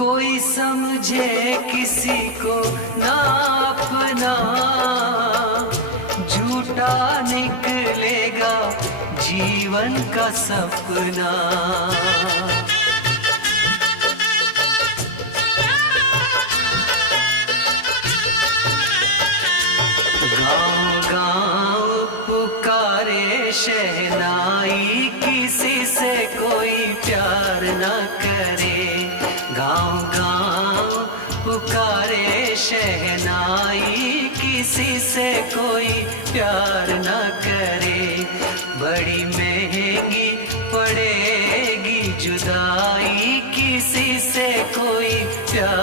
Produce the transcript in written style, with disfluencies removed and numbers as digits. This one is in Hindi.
कोई समझे किसी को ना अपना, झूठा निकलेगा जीवन का सपना। गाँव गाँव पुकारे शहनाई, किसी से कोई प्यार न करे। गाँव गाँव पुकारे शहनाई, किसी से कोई प्यार न करे। बड़ी महंगी पड़ेगी जुदाई, किसी से कोई प्यार